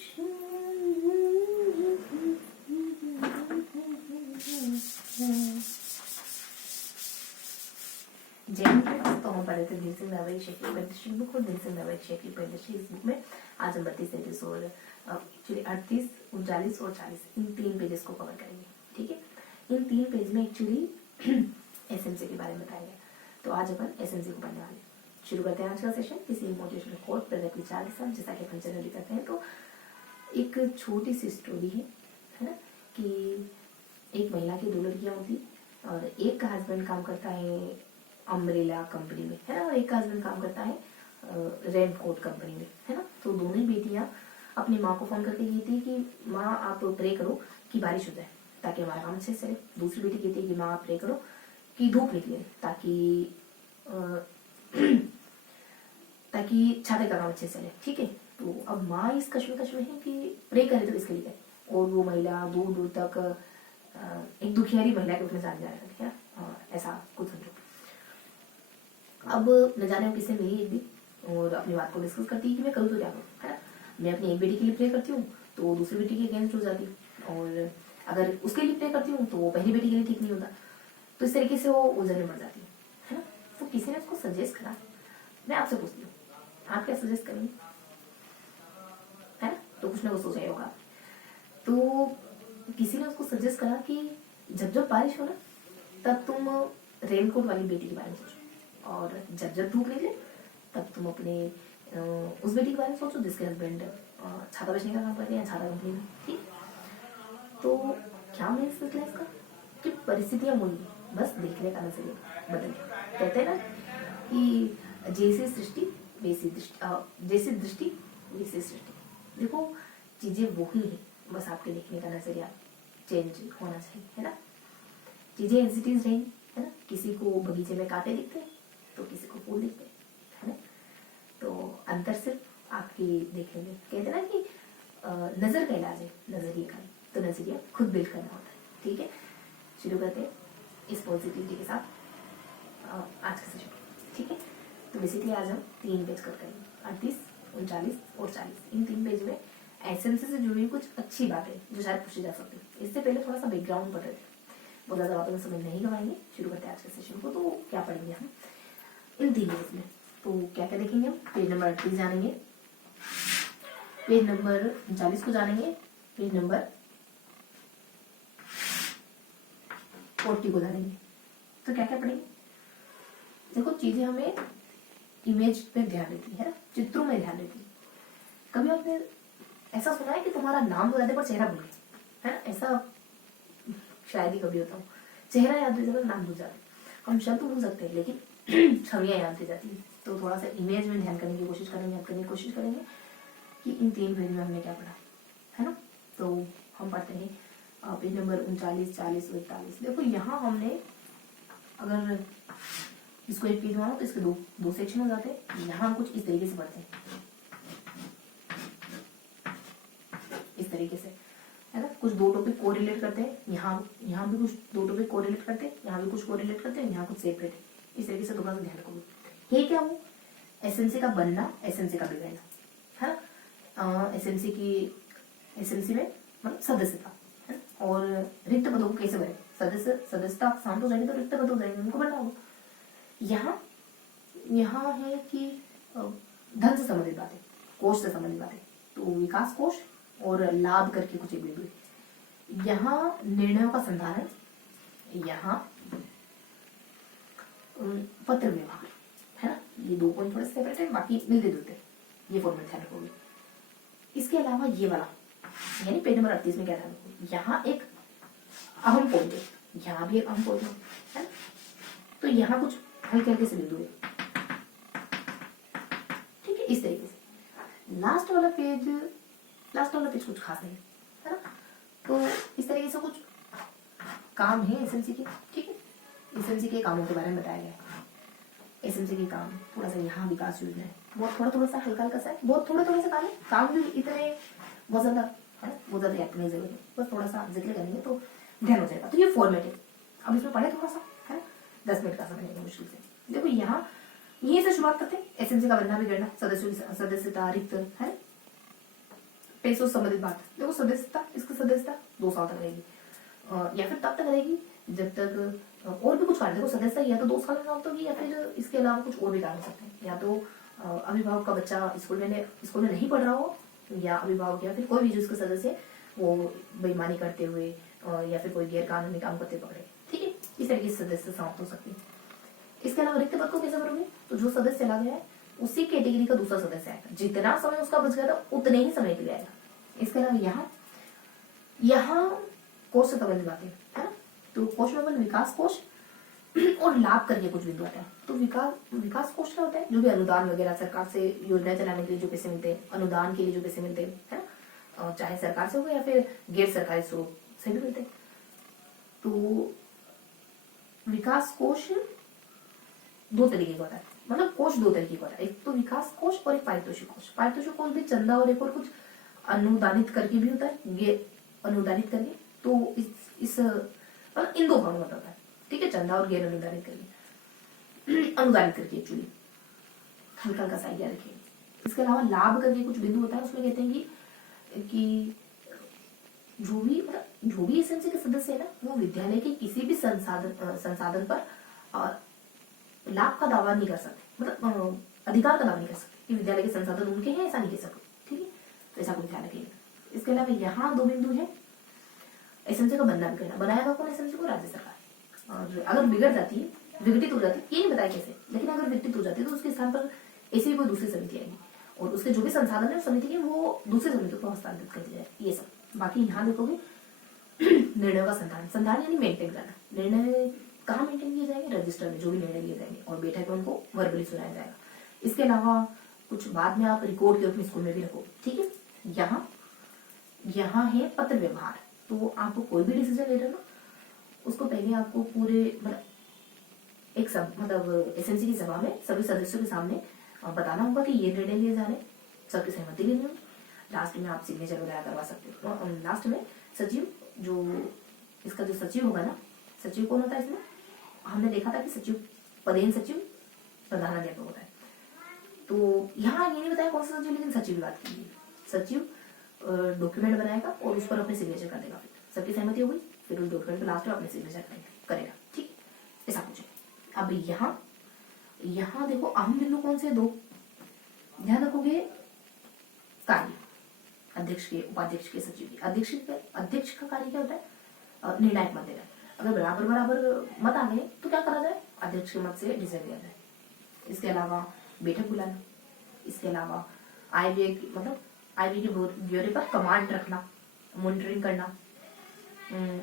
Jain friends, तो हम पढ़े थे दिल सिंह रावत शेखी पेंडशी बुक और दिल सिंह रावत शेखी पेंडशी इस बुक में आज हम 32, 33 और एक्चुअली 38, 39 और 40 इन 3 पेजेस को कवर करेंगे। ठीक है, इन 3 पेज में एक्चुअली एसएमसी के बारे में बताएंगे। तो आज अपन एसएमसी को पढ़ने वाले हैं। शुरू करते हैं आज का सेशन किसी मोटिवेशनल कोट प्रेरक विचार के साथ, जैसा कि अपन जनरली करते हैं। तो एक छोटी सी स्टोरी है ना, कि एक महिला की 2 लड़कियां होती और एक का हस्बैंड काम करता है अम्ब्रेला कंपनी में, है ना, और एक का हस्बैंड काम करता है रेन कोट कंपनी में, है ना। तो दोनों ही बेटियां अपनी माँ को फोन करके कहती है कि माँ आप प्रे करो कि बारिश हो जाए ताकि हमारा काम अच्छे से चले। दूसरी बेटी कहती है कि माँ आप प्रे करो कि धूप निकले ताकि ताकि छाते का काम अच्छे से चले। ठीक है, तो अब माँ इस कश्मकश में है कि प्रे करे तो इसके लिए करे, और वो महिला दूर दूर तक एक दुखियारी महिला के रूप में जाने जा रही है, ऐसा कुछ समझो। अब न जाने वो किससे मिली एक दिन और अपनी बात को डिस्कस करती है कि मैं करूँ तो क्या करूँ, है ना। मैं अपनी एक बेटी के लिए प्रे करती हूँ तो दूसरी बेटी के अगेंस्ट हो जाती, और अगर उसके लिए प्रे करती हूँ तो वो पहली बेटी के लिए ठीक नहीं होता। तो इस तरीके से वो उलझन में पड़ जाती है ना। तो किसी ने उसको सजेस्ट करा, मैं आपसे पूछती हूँ आप क्या सजेस्ट करेंगे, है ना। तो कुछ ना कुछ सोचा होगा। तो किसी ने उसको सजेस्ट करा कि जब जब बारिश हो ना तब तुम रेनकोट वाली बेटी के बारे में सोचो, और जब जब धूप निकले तब तुम अपने उस बेटी के बारे में सोचो जिसके हस्बैंड छाता बेचने का काम करते हैं, छाता कंपनी में। ठीक, तो क्या मीन्स निकला इसका कि परिस्थितियां वही बस देखने का नजरिया बदल गया। कहते हैं ना कि जैसी दृष्टि वैसी दृष्टि, जैसी दृष्टि वैसी सृष्टि। देखो चीजें वही है, बस आपके देखने का नजरिया चेंज होना चाहिए, है ना। चीजें एज इट इज रहेंगी, है ना। किसी को बगीचे में कांटे दिखते हैं तो किसी को फूल दिखते हैं, है ना। तो अंतर सिर्फ आपके देखने में। कहते हैं ना कि नजर का इलाज है नजरिए का, तो नजरिया खुद बिल्ड करना होता है। ठीक है, शुरू करते हैं इस पॉजिटिविटी के साथ आज का सेशन। ठीक है, तो बेसिकली आज हम 3 पेज कवर करेंगे, 38, 39 और 40। इन 3 पेज में एसएमसी से जुड़ी कुछ अच्छी बातें जो शायद पूछी जा सकती है। इससे पहले थोड़ा सा बैकग्राउंड पढ़ रहे थे, बहुत ज्यादा बातों में समय नहीं गवाएंगे। शुरू करते हैं आज के सेशन को। तो क्या पढ़ेंगे हम इन 3 पेज में, तो क्या क्या देखेंगे हम। पेज नंबर 38 जानेंगे, पेज नंबर 39 को जानेंगे, पेज नंबर 40 को जानेंगे। तो क्या क्या पढ़ेंगे, देखो चीजें हमें इमेज पे ध्यान देती है ना, चित्रों में ध्यान देती है। कभी आपने ऐसा सुना है कि तुम्हारा नाम तो याद है पर चेहरा भूल गया, है ना। ऐसा शायद ही कभी होता हो, चेहरा याद रह जाता नाम भूल जाते। हम शब्द भूल सकते हैं लेकिन छवियां याद रह जाती है। तो थोड़ा सा इमेज में ध्यान करने की कोशिश करेंगे, याद करने की कोशिश करेंगे कि इन 3 पेज में हमने क्या पढ़ा, है ना। तो हम पढ़ते हैं पेज नंबर 39, 40 और 41। देखो यहाँ हमने अगर इसको एक पेज मानो तो इसके दो सेक्शन हो जाते हैं। यहाँ हम कुछ इस तरीके से पढ़ते हैं, इस तरीके से, है ना। कुछ 2 टॉपिक कोरिलेट करते हैं, यहाँ भी कुछ 2 टॉपिक कोरिलेट करते हैं, यहाँ भी कुछ कोरिलेट करते हैं, यहाँ कुछ सेपरेट है। इस तरीके से थोड़ा सा ध्यान रखोगे। ये क्या हो, एसएमसी का बनना, एसएमसी का बिगड़ना, है ना। एसएमसी में मतलब सदस्यता, है ना। और रिक्त पदों को कैसे भरे, सदस्यता शांत हो जाएगी तो रिक्त पद हो जाएंगे, उनको भरना होगा। यहाँ है कि धन से संबंधित बातें, कोष से संबंधित बातें, तो विकास कोष और लाभ करके कुछ एक बिंदु है। यहाँ निर्णयों का संधारण, यहाँ पत्र व्यवहार, है ना। ये 2 पॉइंट थोड़े सेपरेट है, बाकी मिलते जुलते, ये फॉर्मेट ध्यान रखोगे। इसके अलावा ये वाला यानी पेज नंबर 38 में क्या ध्यान रखोगे, यहाँ एक अहम पॉइंट है, यहाँ भी एक अहम पॉइंट है ना। तो यहाँ कुछ हल्के हल्के से बिंदु है, ठीक है। इस तरीके से लास्ट वाला पेज कुछ खास नहीं है ना। तो इस तरीके से कुछ काम है एसएमसी के, ठीक है। एसएमसी के कामों के बारे में बताया गया है। एसएमसी के काम थोड़ा सा यहाँ विकास योजना है, बहुत थोड़ा सा हल्का सा है, बहुत थोड़े से काम है। काम भी इतने बहुत ज्यादा है ना, बहुत ज्यादा याद करने की जरूरत है, बस थोड़ा सा जिक्र करेंगे तो ध्यान हो जाएगा। तो ये फॉर्मेट है, अब इसमें पढ़े थोड़ा सा, है ना। 10 मिनट का समय लगेगा मुश्किल से। देखो यहाँ यहीं से शुरुआत करते हैं, एसएमसी का बनना बिगड़ना, सदस्यता रिक्त, है। पैसों से संबंधित बात, देखो सदस्यता, इसकी सदस्यता 2 साल तक रहेगी, या फिर तब तक रहेगी जब तक और भी कुछ कारण, देखो सदस्यता या तो 2 साल में समाप्त होगी या फिर इसके अलावा कुछ और भी कारण हो सकते हैं, या तो अभिभावक का बच्चा स्कूल में नहीं पढ़ रहा हो, या अभिभावक या फिर कोई भी जो इसके सदस्य है वो बेईमानी करते हुए या फिर कोई गैर कानूनी काम करते पकड़े, ठीक है, इस तरीके से सदस्य समाप्त हो सकती है। इसके अलावा रिक्त पद को कैसे भरोगे, तो जो सदस्य चला गया है उसी कैटेगरी का दूसरा सदस्य आएगा, जितना समय उसका बच गया था उतने ही समय के लिए आएगा। इसके अलावा यहाँ कोष से संबंधित बातें है ना, तो कोष में विकास कोष और लाभ करके कुछ बिंदु आता है। तो विकास कोष क्या होता है, जो भी अनुदान वगैरह सरकार से योजना चलाने के लिए जो पैसे मिलते हैं, अनुदान के लिए जो पैसे मिलते हैं, है ना, चाहे सरकार से हो या फिर गैर सरकारी स्रोत से भी मिलते हैं। तो विकास कोष 2 तरीके का होता है, मतलब कोष 2 तरीके का होता है, एक तो विकास कोष और एक पारितोषिक कोष। पारितोषिक कोष भी चंदा और एक और कुछ अनुदानित करके भी होता है, अनुदानित करके, तो इस मतलब इन 2 भागों में होता है, ठीक है, चंदा और गैर अनुदानित करके, अनुदानित करके एक्चुअली हल्का सा आइडिया रखिए। इसके अलावा लाभ करके कुछ बिंदु होता है, उसमें कहते हैं कि जो भी एसएमसी के सदस्य है ना, वो विद्यालय के किसी भी संसाधन पर लाभ का दावा नहीं कर सकते, मतलब अधिकार का दावा नहीं कर सकते कि विद्यालय के संसाधन उनके हैं, ऐसा नहीं कह सकते, ठीक है, तो ऐसा कुछ ध्यान रखिएगा। इसके अलावा यहाँ 2 बिंदु है, एसएमसी का बनना भी करना, बनाएगा कौन एसएमसी को, राज्य सरकार। और अगर विघटित हो जाती है, ये नहीं बताया कैसे, लेकिन अगर विघटित हो जाती है तो उसके स्थान पर ऐसी कोई दूसरी समिति आएगी और उसके जो भी संसाधन है समिति के वो दूसरी समिति को हस्तांतरित कर दिया जाए, ये सब। बाकी यहाँ देखोगे निर्णयों का संधान यानी मेंटेन करना, निर्णय कहाँ मेंटेन किए जाएंगे, रजिस्टर में जो भी निर्णय लिए जाएंगे, और बैठक में उनको वर्बली सुनाया जाएगा। इसके अलावा कुछ बाद में आप रिकॉर्ड के अपने स्कूल में भी रखो, ठीक है। यहाँ है पत्र व्यवहार, तो आपको कोई भी डिसीजन ले ना, उसको पहले आपको पूरे मतलब एसएमसी की सभा में सभी सदस्यों के सामने बताना होगा कि ये निर्णय लिए जा रहे हैं, सबकी सहमति लेनी होगी। लास्ट में आप सिग्नेचर वगैरह करवा सकते हो। लास्ट में सचिव, जो इसका जो सचिव होगा ना, सचिव कौन होता है इसमें, हमने देखा था कि सचिव पदेन सचिव प्रधानाध्यापक होता है। तो यहाँ ये नहीं बताया कौन सा सचिव, लेकिन सचिव की बात की, सचिव डॉक्यूमेंट बनाएगा और उस पर अपने सिग्नेचर कर देगा, फिर सबकी सहमति होगी, फिर उस डॉक्यूमेंट पर लास्ट में अपने सिग्नेचर करेगा, ठीक, ऐसा कुछ है। अब यहाँ देखो अहम बिंदु कौन से 2 ध्यान रखोगे, कार्य, अध्यक्ष के, उपाध्यक्ष के, सचिव के। अध्यक्ष का कार्य क्या होता है, निर्णायक मत देना। अगर बराबर मत आ गए तो क्या करा जाए, अध्यक्ष के मत से डिसाइड किया जाए। इसके अलावा बैठक बुलाना, इसके अलावा आय व्यय के ब्यौरे पर कमांड रखना, मॉनिटरिंग करना,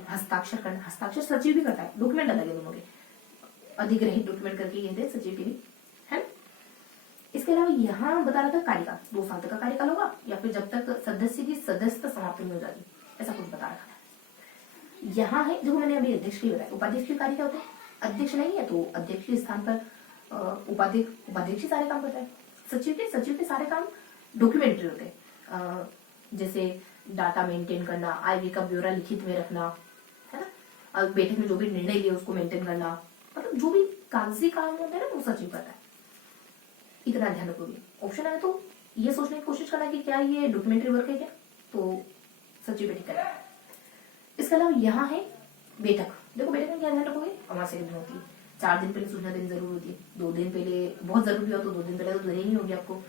हस्ताक्षर करना, हस्ताक्षर सचिव भी करता है, डॉक्यूमेंट अलग है दोनों के, अधिग्रहित डॉक्यूमेंट करके कहते हैं सचिव के भी, है। इसके अलावा यहाँ बता रहा था कार्यकाल, 2 साल तक का कार्यकाल होगा, या फिर जब तक सदस्य की सदस्यता समाप्त नहीं हो जाती, ऐसा कुछ बता रखा है। यहाँ है जो मैंने अभी अध्यक्ष की बताया, उपाध्यक्ष के कार्य क्या होते हैं, अध्यक्ष नहीं है तो अध्यक्ष के स्थान पर उपाध्यक्ष ही सारे काम करता है। सचिव के सारे काम डॉक्यूमेंट्री होते हैं, जैसे डाटा मेंटेन करना, आय व्यय का ब्यौरा लिखित में रखना, है ना, बैठक में जो भी निर्णय लिए उसको मेंटेन करना, मतलब जो भी कागजी काम होता है ना वो सचिव करता है। इतना ध्यान रखोगे। ऑप्शन आए तो ये सोचने की कोशिश करना कि क्या ये डॉक्यूमेंट्री वर्क है क्या, तो सचिव बैठक करेगा। इसके अलावा यहाँ है बैठक, देखो बैठक में क्या ध्यान रखोगे, अमावस्या के दिन होती है, 4 दिन पहले सूचना देनी जरूर होती है, 2 दिन पहले बहुत जरूरी हो तो 2 दिन पहले तो देनी ही होगी आपको।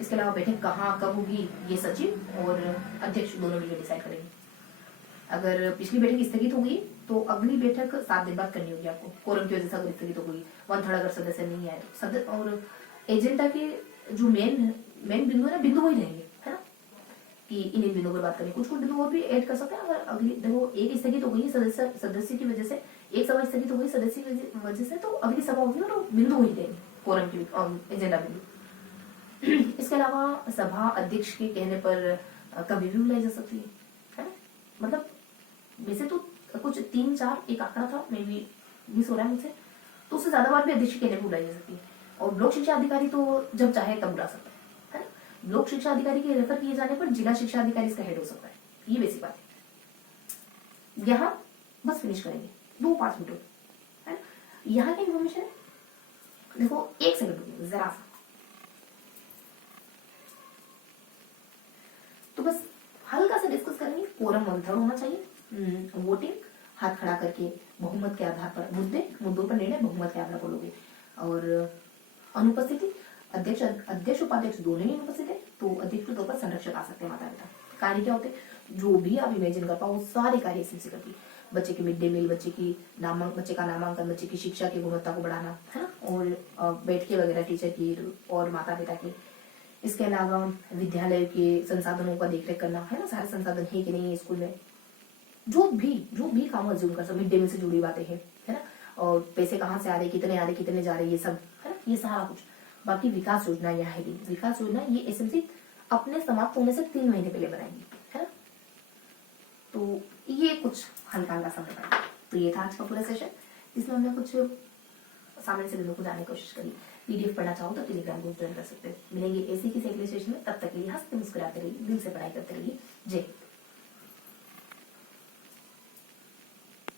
इसके अलावा बैठक कहाँ कब होगी ये सचिव और अध्यक्ष दोनों मिलकर डिसाइड करेंगे। अगर पिछली बैठक स्थगित हो गई तो अगली बैठक 7 दिन बाद करनी होगी आपको, कोरम की वजह से अगर स्थगित हो गई, 1/3 अगर सदस्य नहीं आए तो और एजेंडा के जो मेन बिंदु है ना, बिंदु वही रहेंगे, है ना, कि इन बिंदुओं पर बात करें। कुछ बिंदु और भी ऐड कर सकते हैं। अगर अगली देखो एक स्थगित हो गई सदस्य की वजह से, एक सभा स्थगित हो गई सदस्य की वजह से, तो अगली सभा होगी और बिंदु वही रहेंगे, कोरम की एजेंडा बिंदु। इसके अलावा सभा अध्यक्ष के कहने पर कभी भी बुलाई जा सकती है ना, मतलब वैसे तो कुछ 3, 4 एक आंकड़ा था, मे भी मिस हो रहा है मुझसे, तो उससे ज्यादा बार भी अध्यक्ष के कहने पर बुलाई जा सकती है। और ब्लॉक शिक्षा अधिकारी तो जब चाहे तब बुला सकता है ना। ब्लॉक शिक्षा अधिकारी के रेफर किए जाने पर जिला शिक्षा अधिकारी इसका हेड हो सकता है, ये बेसिक बात है। यहाँ बस फिनिश करेंगे 2-5 मिनट, है ना। यहाँ की इन्फॉर्मेशन देखो, 1 सेकंड रुकिए जरा सा, तो बस हल्का सा डिस्कस करेंगे। कोरम 1/3 होना चाहिए। वोटिंग हाथ खड़ा करके बहुमत के आधार पर मुद्दों पर निर्णय बहुमत के आधार पर लोगे। और अनुपस्थिति, अध्यक्ष उपाध्यक्ष दोनों ही अनुपस्थित है तो अध्यक्ष के तौर पर संरक्षक आ सकते हैं माता पिता। कार्य क्या होते हैं, जो भी आप इमेजिन कर पाओ सारे कार्य एसएमसी करती है। बच्चे की मिड डे मील, बच्चे का नामांकन, बच्चे की शिक्षा की गुणवत्ता को बढ़ाना, है ना, और बैठके वगैरह टीचर की और माता पिता की। इसके अलावा विद्यालय के संसाधनों का देखरेख करना, है ना, सारे संसाधन है कि नहीं स्कूल में, जो भी काम अज्यूम कर सकते, मिड डे मील से जुड़ी बातें हैं, है ना, और पैसे कहाँ से आ रहे, कितने आ रहे, कितने जा रहे, ये सब, है ना, ये सारा कुछ। बाकी विकास योजना यहाँ है, विकास योजना ये एसएमसी अपने समाप्त होने से 3 महीने पहले बनाएंगे, है ना। तो ये कुछ हल्का हल्का समय पड़ा। तो ये था आज का पूरा सेशन, जिसमें हमने कुछ सामने से बिंदु को जानने की कोशिश करी। पीडीएफ पढ़ना चाहो तो टेलीग्राम ग्रुप ज्वाइन कर सकते हैं। मिलेंगे ऐसी किसी अगले सेशन में, तब तक के लिए हंसते मुस्कुराते रहिए, दिल से पढ़ाई करते रहिए। जय हिंद।